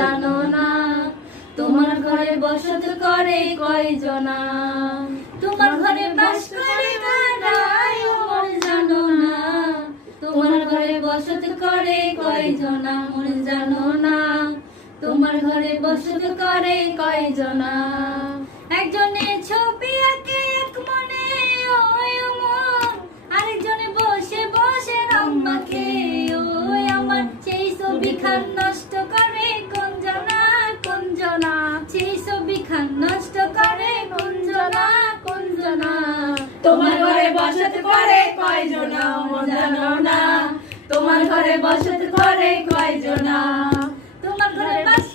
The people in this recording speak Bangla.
জানো না তোমার ঘরে বসত করে কয়জনা তোমার ঘরে বাস করে কারাই মোর জানো না তোমার ঘরে বসত করে কয়জনা মোর জানো না তোমার ঘরে বসত করে কয়জনা একজনে ছবি আঁকে এক মনে ওই মন আরেকজনে বসে বসে রং মাখে ওই আমার সেই ছবি খান নষ্ট করে কোন জনা সেই ছবি খান নষ্ট করে কোন জনা তোমার ঘরে বসত করে কয়জনা মোর জানো না তোমার ঘরে বসত করে কয়জনা তোমার ঘরে বাস